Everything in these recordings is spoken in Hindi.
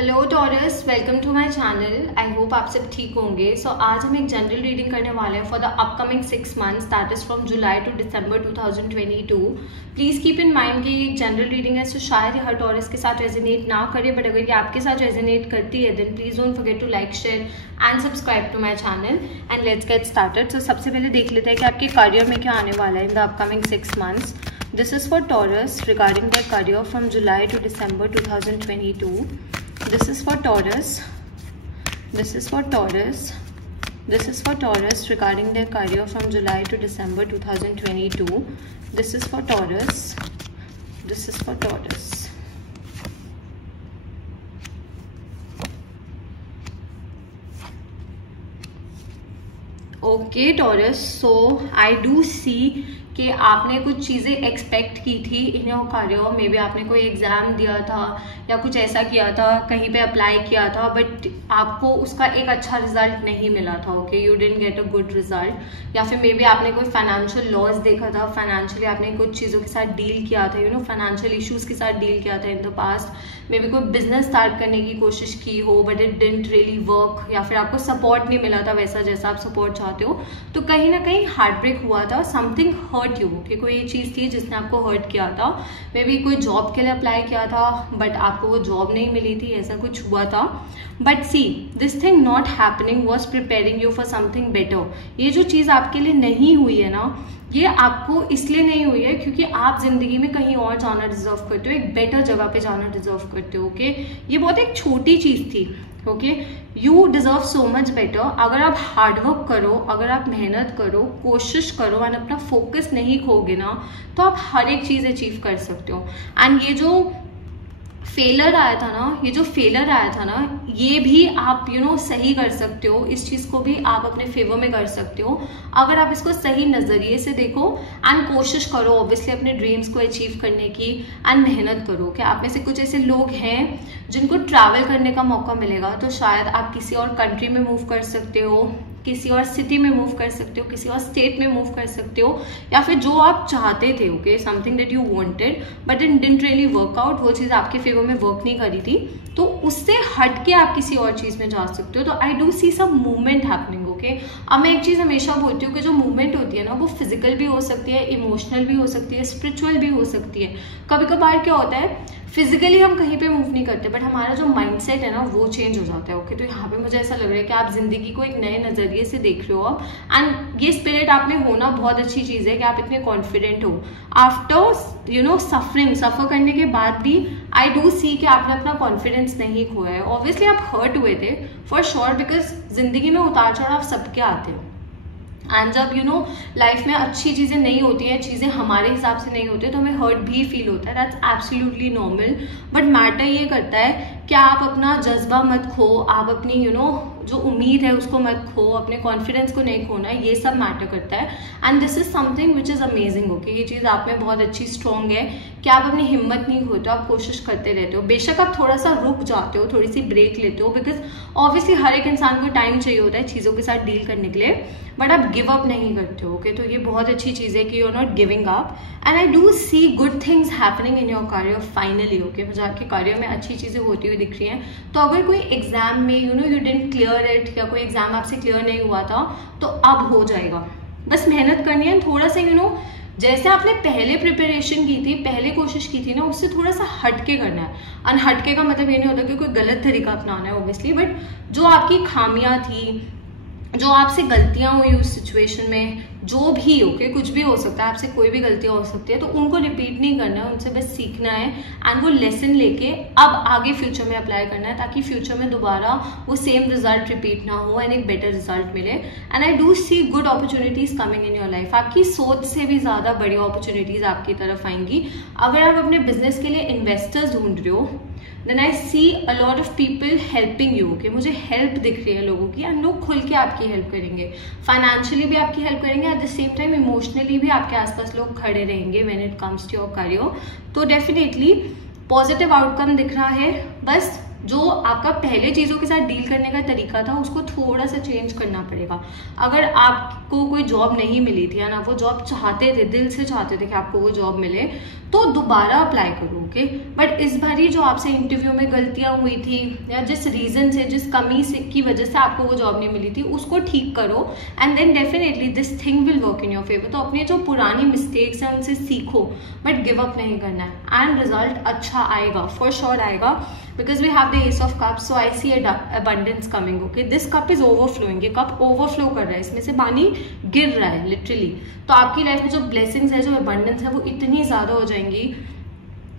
Hello Taurus, welcome to my channel. I hope आप सब ठीक होंगे। आज हम एक जनरल रीडिंग करने वाले हैं for the upcoming 6 months, that is from July to December 2022। Please keep in mind कि ये जनरल रीडिंग है, शायद ये हर टॉरस के साथ रेजोनेट ना करे, बट अगर ये आपके साथ रेजोनेट करती है then please don't forget to like, share and subscribe to my channel. And let's get started. सबसे पहले देख लेते हैं कि आपके करियर में क्या आने वाला है in the upcoming 6 months। This is for Taurus regarding their career from July to December 2022. This is for Taurus. This is for Taurus. This is for Taurus regarding their career from July to December 2022. This is for Taurus. This is for Taurus. Okay, Taurus. So I do see कि आपने कुछ चीज़ें एक्सपेक्ट की थी इन योर करियर। मे बी आपने कोई एग्ज़ाम दिया था या कुछ ऐसा किया था, कहीं पे अप्लाई किया था, बट आपको उसका एक अच्छा रिजल्ट नहीं मिला था। Okay, you didn't get a good result. या फिर मे बी आपने कोई फाइनेंशियल लॉस देखा था, फाइनेंशियली आपने कुछ चीज़ों के साथ डील किया था, फाइनेंशियल इश्यूज के साथ डील किया था in the past. May be कोई बिजनेस स्टार्ट करने की कोशिश की हो but it didn't really work, या फिर आपको सपोर्ट नहीं मिला था वैसा जैसा आप सपोर्ट चाहते हो। तो कहीं ना कहीं हार्ट ब्रेक हुआ था, समथिंग हर्ट यू। कि कोई ये चीज थी जिसने आपको हर्ट किया था। मे बी कोई जॉब के लिए अप्लाई किया था बट आपको वो जॉब नहीं मिली थी, ऐसा कुछ हुआ था। But see, this thing not happening was preparing you for something better. ये जो चीज आपके लिए नहीं हुई है ना, ये आपको इसलिए नहीं हुई है क्योंकि आप जिंदगी में कहीं और जाना डिजर्व करते हो, एक बेटर जगह पे जाना डिजर्व करते हो। ओके, ये बहुत एक छोटी चीज थी। Okay, you deserve so much better. अगर आप हार्डवर्क करो, अगर आप मेहनत करो, कोशिश करो एंड अपना फोकस नहीं खोगे ना, तो आप हर एक चीज अचीव कर सकते हो। एंड ये जो फेलर आया था ना, ये भी आप सही कर सकते हो। इस चीज को भी आप अपने फेवर में कर सकते हो अगर आप इसको सही नजरिए से देखो एंड कोशिश करो ऑब्वियसली अपने ड्रीम्स को अचीव करने की एंड मेहनत करो। कि आप में से कुछ ऐसे लोग हैं जिनको ट्रैवल करने का मौका मिलेगा, तो शायद आप किसी और कंट्री में मूव कर सकते हो, किसी और सिटी में मूव कर सकते हो, किसी और स्टेट में मूव कर सकते हो, या फिर जो आप चाहते थे। Okay, something that you wanted but it didn't really work out, वो चीज आपके फेवर में वर्क नहीं करी थी, तो उससे हट के आप किसी और चीज में जा सकते हो। तो I do see some movement happening. Okay, अब मैं एक चीज हमेशा बोलती हूँ कि जो मूवमेंट होती है ना, वो फिजिकल भी हो सकती है, इमोशनल भी हो सकती है, स्पिरिचुअल भी हो सकती है। कभी कभार क्या होता है, फिजिकली हम कहीं पे मूव नहीं करते बट हमारा जो माइंडसेट है ना वो चेंज हो जाता है। ओके, तो यहाँ पे मुझे ऐसा लग रहा है कि आप जिंदगी को एक नए नजरिए से देख रहे हो अब, एंड ये स्पिरिट आप में होना बहुत अच्छी चीज है कि आप इतने कॉन्फिडेंट हो। आफ्टर सफर करने के बाद भी आई डू सी कि आपने अपना कॉन्फिडेंस नहीं खोया है। ऑब्वियसली आप हर्ट हुए थे फॉर श्योर, बिकॉज जिंदगी में उतार चढ़ाव सबके आते हैं। एंड जब लाइफ में अच्छी चीजें नहीं होती हैं, चीजें हमारे हिसाब से नहीं होती, तो हमें हर्ट भी फील होता है। That's absolutely normal. But matter ये करता है कि आप अपना जज्बा मत खो, आप अपनी जो उम्मीद है उसको मत खो, अपने कॉन्फिडेंस को नहीं खोना, ये सब मैटर करता है। And this is something which is amazing. Okay, ये चीज आप में बहुत अच्छी स्ट्रॉन्ग है कि आप अपनी हिम्मत नहीं खोते, आप कोशिश करते रहते हो। बेशक आप थोड़ा सा रुक जाते हो, थोड़ी सी ब्रेक लेते हो, बिकॉज ऑब्वियसली हर एक इंसान को टाइम चाहिए होता है चीजों के साथ डील करने के लिए, बट आप गिव अप नहीं करते हो। ओके, तो ये बहुत अच्छी चीज है कि you are not giving up. And I do see good things happening in your career finally. Okay, मुझे आपके करियर में अच्छी चीजें होती हुई दिख रही हैं। तो अगर कोई एग्जाम में यू डिडंट क्लियर इट, या कोई एग्जाम आपसे क्लियर नहीं हुआ था, तो अब हो जाएगा। बस मेहनत करनी है, थोड़ा सा जैसे आपने पहले प्रिपरेशन की थी, पहले कोशिश की थी ना, उससे थोड़ा सा हटके करना है। और हटके का मतलब ये नहीं होता कि कोई गलत तरीका अपनाना है ऑब्वियसली, बट जो आपकी खामियां थी, जो आपसे गलतियां हुई उस सिचुएशन में, जो भी ओके, कुछ भी हो सकता है, आपसे कोई भी गलतियां हो सकती है, तो उनको रिपीट नहीं करना है, उनसे बस सीखना है एंड वो लेसन लेके अब आगे फ्यूचर में अप्लाई करना है, ताकि फ्यूचर में दोबारा वो सेम रिजल्ट रिपीट ना हो एंड एक बेटर रिजल्ट मिले। And I do see good opportunities coming in your life. आपकी सोच से भी ज्यादा बड़ी अपॉर्चुनिटीज आपकी तरफ आएंगी। अगर आप अपने बिजनेस के लिए इन्वेस्टर्स ढूंढ रहे हो, then I see a lot of people helping you. Okay, मुझे हेल्प दिख रही है लोगों की, एंड लोग खुल के आपकी हेल्प करेंगे, फाइनेंशियली भी आपकी हेल्प करेंगे, at the same time emotionally भी आपके आसपास लोग खड़े रहेंगे when it comes to your career. तो डेफिनेटली पॉजिटिव आउटकम दिख रहा है। बस जो आपका पहले चीजों के साथ डील करने का तरीका था उसको थोड़ा सा चेंज करना पड़ेगा। अगर आपको कोई जॉब नहीं मिली थी, या ना वो जॉब चाहते थे, दिल से चाहते थे कि आपको वो जॉब मिले, तो दोबारा अप्लाई करो, ओके। बट इस बार जो आपसे इंटरव्यू में गलतियां हुई थी या जिस रीजन से, जिस कमी से की वजह से आपको वो जॉब नहीं मिली थी, उसको ठीक करो and then definitely this thing will work in your favour. तो अपने जो पुरानी मिस्टेक्स हैं उनसे सीखो, बट गिव अप नहीं करना है एंड रिजल्ट अच्छा आएगा, फॉर श्योर आएगा, because we have the ace of cups, so I see abundance coming, okay. This cup is overflowing, ये कप ओवरफ्लो कर रहा है, इसमें से पानी गिर रहा है लिटरली। तो आपकी लाइफ में जो ब्लेसिंग्स है, जो अबंडेंस है, वो इतनी ज्यादा हो जाएंगी।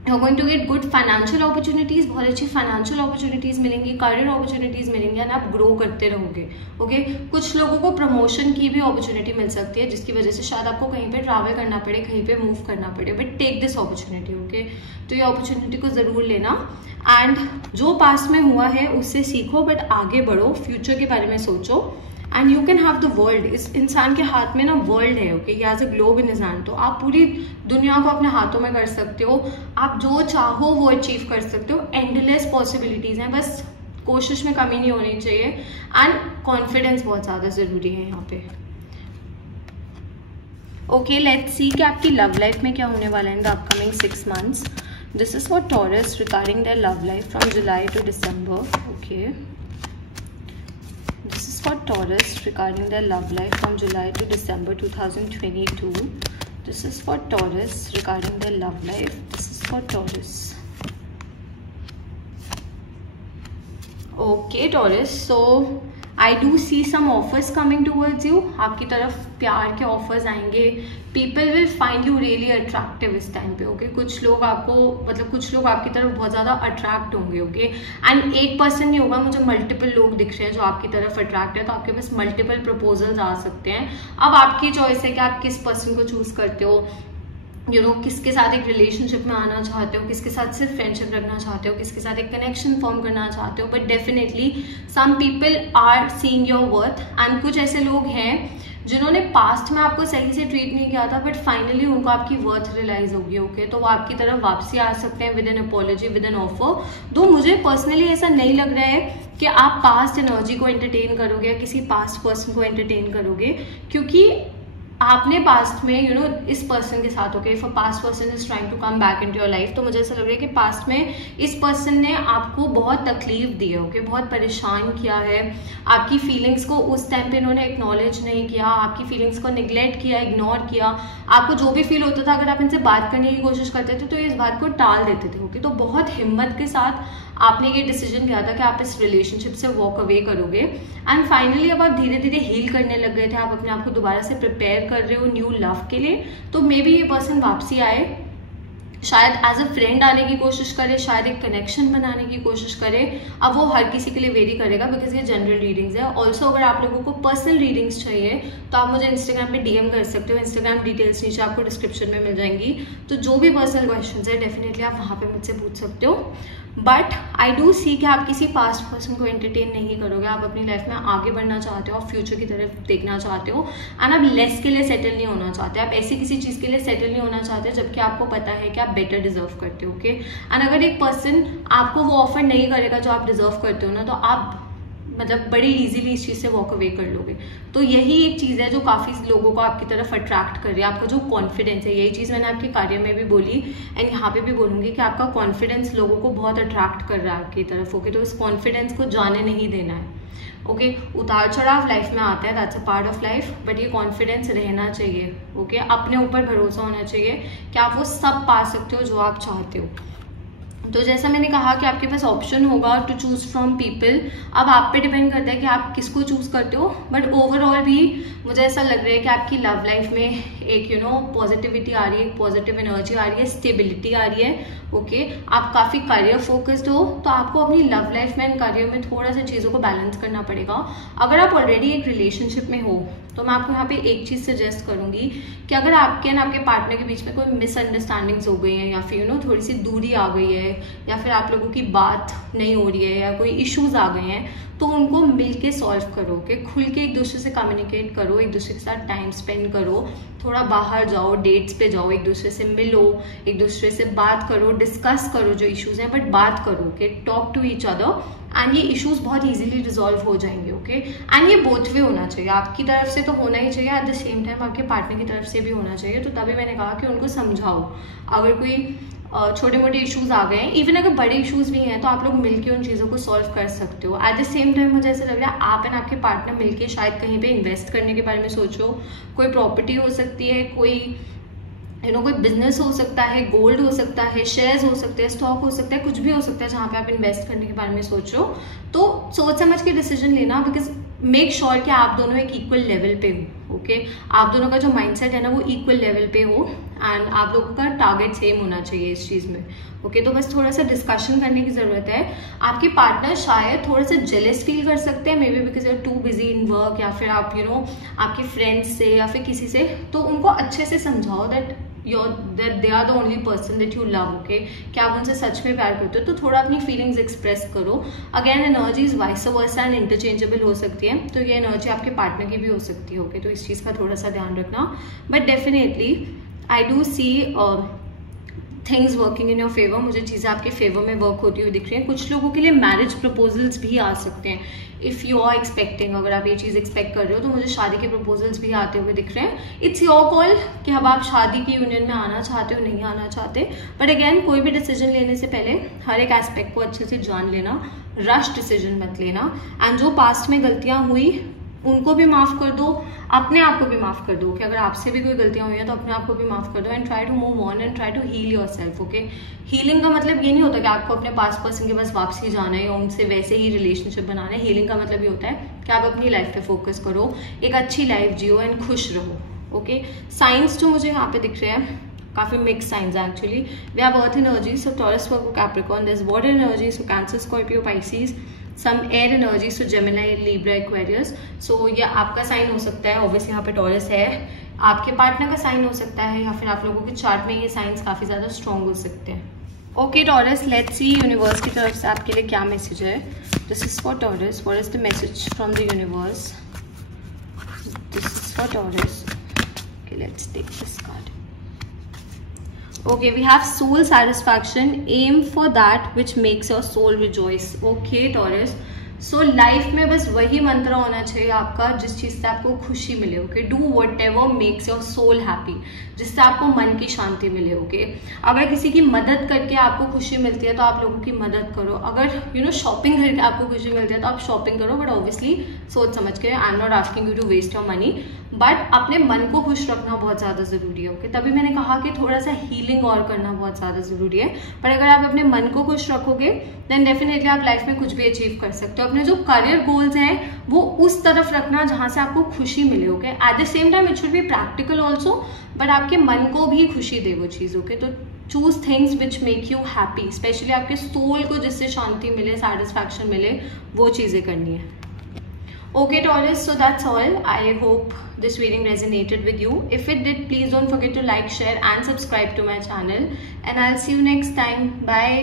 You are going to get good financial opportunities, बहुत अच्छी फाइनेंशियल अपॉर्चुनिटीज मिलेंगी, करियर अपॉर्चुनिटीज मिलेंगी एंड आप ग्रो करते रहोगे, ओके। कुछ लोगों को प्रमोशन की भी अपॉर्चुनिटी मिल सकती है, जिसकी वजह से शायद आपको कहीं पे ट्रैवल करना पड़े, कहीं पे मूव करना पड़े, but take this opportunity, okay. तो ये अपॉर्चुनिटी को जरूर लेना एंड जो पास्ट में हुआ है उससे सीखो, बट आगे बढ़ो, फ्यूचर के बारे में सोचो and you can have the world. इस इंसान के हाथ में ना वर्ल्ड है, okay, he has a globe in his hand. तो आप पूरी दुनिया को अपने हाथों में कर सकते हो, आप जो चाहो वो अचीव कर सकते हो, एंडलेस पॉसिबिलिटीज हैं, बस कोशिश में कमी नहीं होनी चाहिए एंड कॉन्फिडेंस बहुत ज्यादा जरूरी है यहाँ पे, ओके। लेट्स सी कि आपकी लव लाइफ में क्या होने वाला है in the upcoming 6 months। This is for Taurus regarding their love life from July to December, okay. This is for Taurus regarding their love life from July to December 2022. This is for Taurus regarding their love life. This is for Taurus. Okay, Taurus. So I do see some offers coming towards you. आपकी तरफ प्यार के ऑफर्स आएंगे। People will find you really attractive इस टाइम पे, ओके। कुछ लोग आपको, मतलब कुछ लोग आपकी तरफ बहुत ज्यादा अट्रैक्ट होंगे, ओके। एंड एक पर्सन नहीं होगा, मुझे मल्टीपल लोग दिख रहे हैं जो आपकी तरफ अट्रैक्ट है, तो आपके पास मल्टीपल प्रपोजल्स आ सकते हैं। अब आपकी चॉइस है कि आप किस पर्सन को चूज करते हो, यू नो, किसके साथ एक रिलेशनशिप में आना चाहते हो, किसके साथ सिर्फ फ्रेंडशिप रखना चाहते हो, किसके साथ एक कनेक्शन फॉर्म करना चाहते हो। But definitely some people are seeing your worth and कुछ ऐसे लोग हैं जिन्होंने पास्ट में आपको सही से ट्रीट नहीं किया था, बट फाइनली उनको आपकी वर्थ रियलाइज होगी, ओके। तो वो आपकी तरफ वापसी आ सकते हैं with N apology, with an offer. तो मुझे पर्सनली ऐसा नहीं लग रहा है कि आप पास्ट एनर्जी को एंटरटेन करोगे या किसी पास्ट पर्सन को एंटरटेन करोगे, क्योंकि आपने पास्ट में, यू नो, इस पर्सन के साथ, okay, if a past person is trying to come back into your life, तो मुझे ऐसा लग रहा है कि पास्ट में इस पर्सन ने आपको बहुत तकलीफ दी है, ओके, बहुत परेशान किया है। आपकी फीलिंग्स को उस टाइम पे इन्होंने एक्नॉलेज नहीं किया, आपकी फीलिंग्स को निगलेक्ट किया, इग्नोर किया। आपको जो भी फील होता था, अगर आप इनसे बात करने की कोशिश करते थे तो इस बात को टाल देते थे, ओके। तो बहुत हिम्मत के साथ आपने ये डिसीजन लिया था कि आप इस रिलेशनशिप से वॉक अवे करोगे एंड फाइनली अब आप धीरे धीरे हील करने लग गए थे, आप अपने आप को दोबारा से प्रिपेयर कर रहे हो न्यू लव के लिए। तो मे बी ये पर्सन वापसी आए, शायद एज अ फ्रेंड आने की कोशिश करे, शायद एक कनेक्शन बनाने की कोशिश करे। अब वो हर किसी के लिए वेरी करेगा, बिकॉज ये जनरल रीडिंग्स है। ऑल्सो अगर आप लोगों को पर्सनल रीडिंग्स चाहिए तो आप मुझे इंस्टाग्राम पे डीएम कर सकते हो, इंस्टाग्राम डिटेल्स नीचे आपको डिस्क्रिप्शन में मिल जाएंगी। तो जो भी पर्सनल क्वेश्चंस है डेफिनेटली आप वहाँ पे मुझसे पूछ सकते हो। बट आई डू सी कि आप किसी पास्ट पर्सन को एंटरटेन नहीं करोगे, आप अपनी लाइफ में आगे बढ़ना चाहते हो, आप फ्यूचर की तरफ देखना चाहते हो एंड आप लेस के लिए सेटल नहीं होना चाहते, आप ऐसी किसी चीज़ के लिए सेटल नहीं होना चाहते जबकि आपको पता है कि आप बेटर डिजर्व करते हो, ओके। एंड अगर एक पर्सन आपको वो ऑफर नहीं करेगा जो आप डिजर्व करते हो ना, तो आप मतलब बड़ी इजीली इस चीज़ से वॉक अवे कर लोगे। तो यही एक चीज़ है जो काफ़ी लोगों को आपकी तरफ अट्रैक्ट कर रही है, आपका जो कॉन्फिडेंस है। यही चीज़ मैंने आपके कार्य में भी बोली एंड यहाँ पे भी बोलूँगी कि आपका कॉन्फिडेंस लोगों को बहुत अट्रैक्ट कर रहा है आपकी तरफ, ओके। तो इस कॉन्फिडेंस को जाने नहीं देना है, ओके। उतार चढ़ाव लाइफ में आता है, that's a part of life, but ये कॉन्फिडेंस रहना चाहिए, ओके। अपने ऊपर भरोसा होना चाहिए कि आप वो सब पा सकते हो जो आप चाहते हो। तो जैसा मैंने कहा कि आपके पास ऑप्शन होगा टू चूज फ्रॉम पीपल, अब आप पे डिपेंड करता है कि आप किसको चूज करते हो। बट ओवरऑल भी मुझे ऐसा लग रहा है कि आपकी लव लाइफ में एक, यू नो, पॉजिटिविटी आ रही है, पॉजिटिव एनर्जी आ रही है, स्टेबिलिटी आ रही है, ओके। आप काफी करियर फोकस्ड हो, तो आपको अपनी लव लाइफ में एंड करियर में थोड़ा सा चीजों को बैलेंस करना पड़ेगा। अगर आप ऑलरेडी एक रिलेशनशिप में हो तो मैं आपको यहाँ पे एक चीज सजेस्ट करूंगी कि अगर आपके एंड आपके पार्टनर के बीच में कोई मिसअंडरस्टैंडिंग्स हो गई है या फिर, यू नो, थोड़ी सी दूरी आ गई है या फिर आप लोगों की बात नहीं हो रही है या कोई इश्यूज आ गए हैं, तो उनको मिलके सॉल्व करो, कि खुल के एक दूसरे से कम्युनिकेट करो, एक दूसरे के साथ टाइम स्पेंड करो, थोड़ा बाहर जाओ, डेट्स पे जाओ, एक दूसरे से मिलो, एक दूसरे से बात करो, डिस्कस करो जो इश्यूज हैं, बट बात करो, कि talk to each other and ये इश्यूज बहुत इजीली रिजॉल्व हो जाएंगे, ओके। एंड ये बोथ वे होना चाहिए, आपकी तरफ से तो होना ही चाहिए, एट द सेम टाइम आपके पार्टनर की तरफ से भी होना चाहिए। तो तभी मैंने कहा कि उनको समझाओ, अगर कोई छोटे मोटे इश्यूज आ गए हैं, इवन अगर बड़े इश्यूज भी हैं, तो आप लोग मिलकर उन चीज़ों को सॉल्व कर सकते हो। एट द सेम टाइम मुझे ऐसा लग रहा है आप एंड आपके पार्टनर मिलकर शायद कहीं पे इन्वेस्ट करने के बारे में सोचो। कोई प्रॉपर्टी हो सकती है, कोई कोई बिजनेस हो सकता है, गोल्ड हो सकता है, शेयर्स हो सकते हैं, स्टॉक हो सकता है, कुछ भी हो सकता है जहाँ पे आप इन्वेस्ट करने के बारे में सोचो। तो सोच समझ के डिसीजन लेना, बिकॉज मेक श्योर कि आप दोनों एक इक्वल लेवल पे हो, ओके। आप दोनों का जो माइंडसेट है ना वो इक्वल लेवल पे हो, एंड आप लोगों का टारगेट सेम होना चाहिए इस चीज़ में, ओके। तो बस थोड़ा सा डिस्कशन करने की ज़रूरत है। आपके पार्टनर शायद थोड़ा सा जेलस फील कर सकते हैं, maybe because you are too busy in work, या फिर आप आपके फ्रेंड्स से या फिर किसी से, तो उनको अच्छे से समझाओ that they are the only person that you love, okay. क्या आप उनसे सच में प्यार करते हो, तो थोड़ा अपनी फीलिंग्स एक्सप्रेस करो। Again energies vice versa and interchangeable हो सकती है, तो ये एनर्जी आपके पार्टनर की भी हो सकती है, ओके। तो इस चीज़ का थोड़ा सा ध्यान रखना। But definitely I do see things working in your favour, मुझे चीज़ें आपके फेवर में वर्क होती हुई दिख रही हैं। कुछ लोगों के लिए मैरिज प्रपोजल्स भी आ सकते हैं, इफ़ यू आर एक्सपेक्टिंग, अगर आप ये चीज़ एक्सपेक्ट कर रहे हो तो मुझे शादी के प्रपोजल्स भी आते हुए दिख रहे हैं। इट्स योर कॉल कि अब आप शादी की यूनियन में आना चाहते हो नहीं आना चाहते। बट अगेन कोई भी डिसीजन लेने से पहले हर एक एस्पेक्ट को अच्छे से जान लेना, रश डिसीजन मत लेना। एंड जो पास्ट में गलतियाँ हुई उनको भी माफ़ कर दो, अपने आप को भी माफ़ कर दो, कि अगर आपसे भी कोई गलतियाँ हुई हैं तो अपने आप को भी माफ़ कर दो, and try to move on and try to heal yourself, okay. Healing का मतलब ये नहीं होता कि आपको अपने पास्ट पर्सन के पास वापसी जाना है या उनसे वैसे ही रिलेशनशिप बनाना है। हीलिंग का मतलब ये होता है कि आप अपनी लाइफ पे फोकस करो, एक अच्छी लाइफ जियो एंड खुश रहो, ओके। साइंस जो मुझे यहाँ पे दिख रहे हैं काफ़ी मिक्स साइंस है actually. We have earth energy, so Taurus, Virgo, Capricorn, there is water energy, so Cancer, Scorpio, Pisces, some air energy, so Gemini, Libra, Aquarius. So ये आपका साइन हो सकता है, ऑब्वियसली यहाँ पे टॉरस है, आपके पार्टनर का साइन हो सकता है, या फिर आप लोगों के चार्ट में ये साइंस काफ़ी ज़्यादा स्ट्रॉन्ग हो सकते हैं। Okay Taurus, let's see universe की तरफ से आपके लिए क्या मैसेज है। This is for Taurus, what is the message from the universe. This is for Taurus, okay let's take this card. Okay, we have soul satisfaction. Aim for that which makes your soul rejoice. Okay, Taurus. So life में बस वही मंत्र होना चाहिए आपका जिस चीज़ से आपको खुशी मिले, okay. Do whatever makes your soul happy, जिससे आपको मन की शांति मिले, ओके। अगर किसी की मदद करके आपको खुशी मिलती है तो आप लोगों की मदद करो। अगर शॉपिंग करके आपको खुशी मिलती है तो आप शॉपिंग करो, बट ऑब्वियसली सोच समझ के। I am not asking you to waste your money, but अपने मन को खुश रखना बहुत ज़्यादा ज़रूरी है, ओके। तभी मैंने कहा कि थोड़ा सा हीलिंग और करना बहुत ज़्यादा ज़रूरी है। पर अगर आप अपने मन को खुश रखोगे देन डेफिनेटली आप लाइफ में कुछ भी अचीव कर सकते हो। अपने जो करियर गोल्स हैं वो उस तरफ रखना जहाँ से आपको खुशी मिले, okay. Eight the same time it should be practical also, but आपके मन को भी खुशी दे वो चीज़, ओके। तो choose things which make you happy, specially आपके सोल को जिससे शांति मिले, सेटिस्फैक्शन मिले, वो चीज़ें करनी है। Okay Taurus, so that's all. I hope this reading resonated with you. If it did, please don't forget to like, share and subscribe to my channel, and I'll see you next time. Bye.